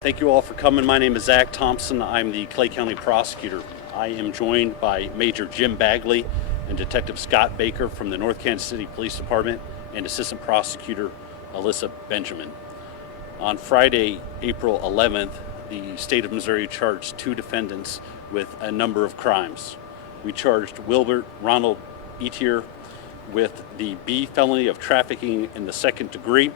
Thank you all for coming. My name is Zach Thompson. I'm the Clay County Prosecutor. I am joined by Major Jim Bagley and Detective Scott Baker from the North Kansas City Police Department and Assistant Prosecutor Alyssa Benjamin. On Friday, April 11th, the state of Missouri charged two defendants with a number of crimes. We charged Wilbert Ronald Etier with the B felony of trafficking in the second degree,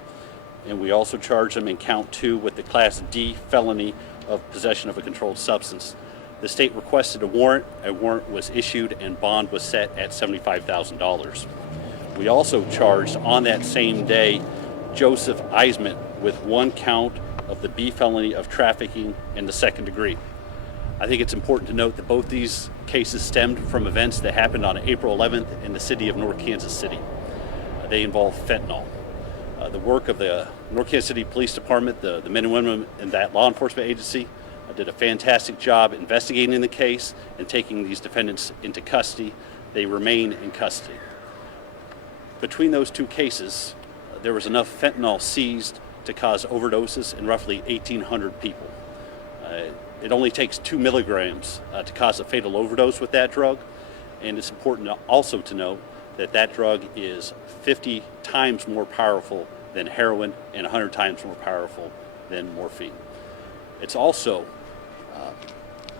and we also charged him in count 2 with the Class D felony of possession of a controlled substance. The state requested a warrant was issued, and bond was set at $75,000. We also charged on that same day Joseph Eisman with one count of the B felony of trafficking in the second degree. I think it's important to note that both these cases stemmed from events that happened on April 11th in the city of North Kansas City. They involve fentanyl. The work of the North Kansas City Police Department, the men and women in that law enforcement agency, did a fantastic job investigating the case and taking these defendants into custody. They remain in custody. Between those two cases, there was enough fentanyl seized to cause overdoses in roughly 1,800 people. It only takes 2 milligrams to cause a fatal overdose with that drug, and it's important also to note that that drug is 50 times more powerful than heroin and 100 times more powerful than morphine. It's also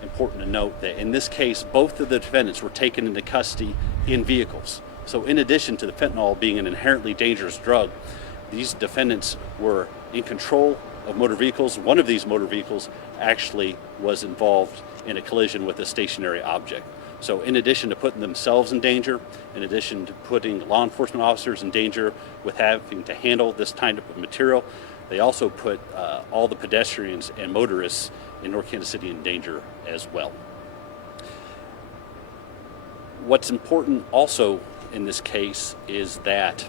important to note that in this case, both of the defendants were taken into custody in vehicles. So in addition to the fentanyl being an inherently dangerous drug, these defendants were in control of motor vehicles. One of these motor vehicles actually was involved in a collision with a stationary object. So in addition to putting themselves in danger, in addition to putting law enforcement officers in danger with having to handle this kind of material, they also put all the pedestrians and motorists in North Kansas City in danger as well. What's important also in this case is that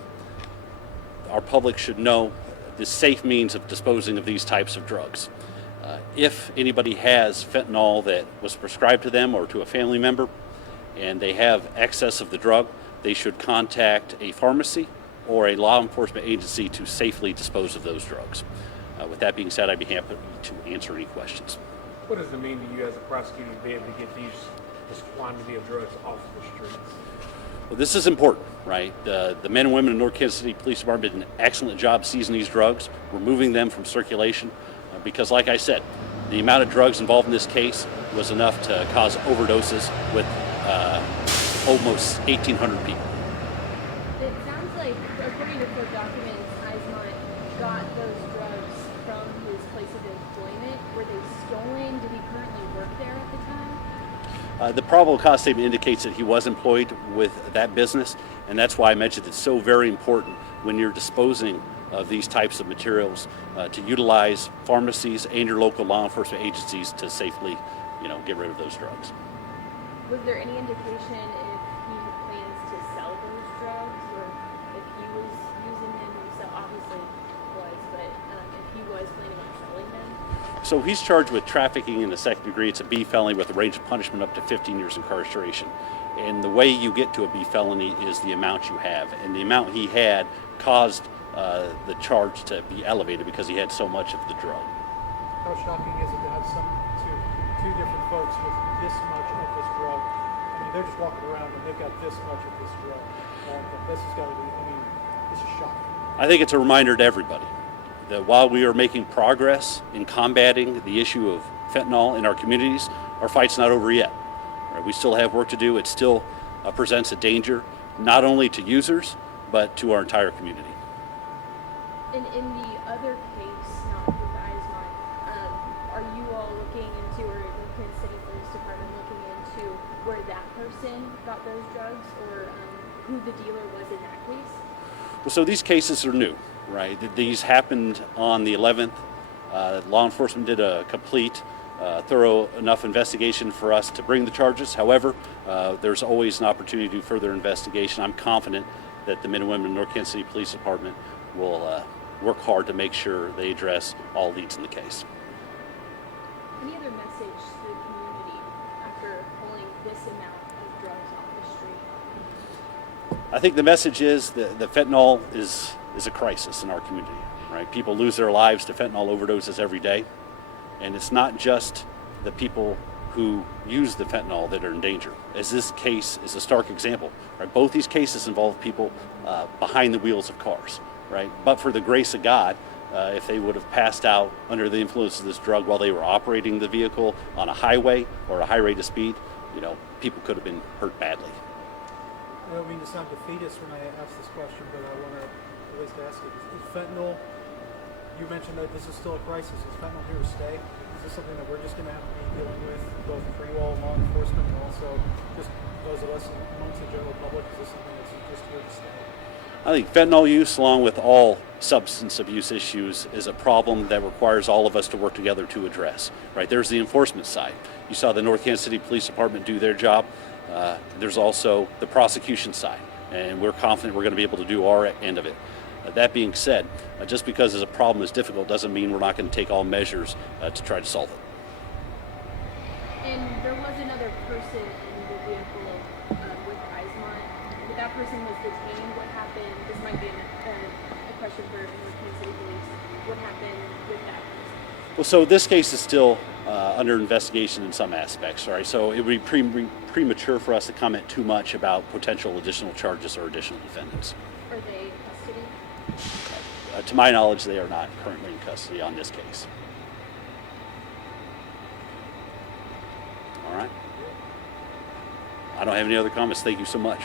our public should know the safe means of disposing of these types of drugs. If anybody has fentanyl that was prescribed to them or to a family member and they have excess of the drug, they should contact a pharmacy or a law enforcement agency to safely dispose of those drugs. With that being said, I'd be happy to answer any questions. What does it mean to you as a prosecutor to be able to get this quantity of drugs off the streets? Well, this is important, right? The men and women in North Kansas City Police Department did an excellent job seizing these drugs, removing them from circulation, because like I said, the amount of drugs involved in this case was enough to cause overdoses with almost 1,800 people. It sounds like, according to court documents, Eisman got those drugs from his place of employment. Were they stolen? Did he currently work there at the time? The probable cause statement indicates that he was employed with that business, and that's why I mentioned it's so very important when you're disposing of these types of materials to utilize pharmacies and your local law enforcement agencies to safely, get rid of those drugs. Was there any indication if he plans to sell those drugs, or if he was using them himself? Obviously he was, but if he was planning on selling them? So he's charged with trafficking in the second degree. It's a B felony with a range of punishment up to 15 years incarceration. And the way you get to a B felony is the amount you have. And the amount he had caused the charge to be elevated because he had so much of the drug. How shocking is it to have two different folks with this much of this drug? I mean, they're just walking around and they've got this much of this drug. This has got to be, this is shocking. I think it's a reminder to everybody that while we are making progress in combating the issue of fentanyl in our communities, our fight's not over yet. Right? We still have work to do. It still presents a danger not only to users, but to our entire community. And in the other case, not with Eisman, are you all looking into, or the Kansas City Police Department looking into where that person got those drugs, or who the dealer was in that case? Well, so these cases are new, right? These happened on the 11th. Law enforcement did a complete, thorough enough investigation for us to bring the charges. However, there's always an opportunity to do further investigation. I'm confident that the men and women in North Kansas City Police Department will work hard to make sure they address all leads in the case. Any other message to the community after pulling this amount of drugs off the street? I think the message is that the fentanyl is a crisis in our community, right? People lose their lives to fentanyl overdoses every day. And it's not just the people who use the fentanyl that are in danger. As this case is a stark example, right? Both these cases involve people behind the wheels of cars, right? But for the grace of God, if they would have passed out under the influence of this drug while they were operating the vehicle on a highway or a high rate of speed, people could have been hurt badly. I don't mean to sound defeatist when I ask this question, but I want to at least ask it. Is fentanyl, you mentioned that this is still a crisis. Is fentanyl here to stay? Is this something that we're just going to have to be dealing with, both for you all, law enforcement, and also just those of us amongst the general public? Is this something that's just here to stay? I think fentanyl use, along with all substance abuse issues, is a problem that requires all of us to work together to address. Right? There's the enforcement side. You saw the North Kansas City Police Department do their job. There's also the prosecution side, and we're confident we're going to be able to do our end of it. That being said, just because a problem is difficult doesn't mean we're not going to take all measures to try to solve it. And there was another person in the vehicle with Eismont. But that person was detained. What happened? This might be a question for North Kansas City Police. What happened with that person? Well, so this case is still under investigation in some aspects, right? So it would be premature for us to comment too much about potential additional charges or additional defendants. Are they in custody? To my knowledge, they are not currently in custody on this case. All right. I don't have any other comments. Thank you so much.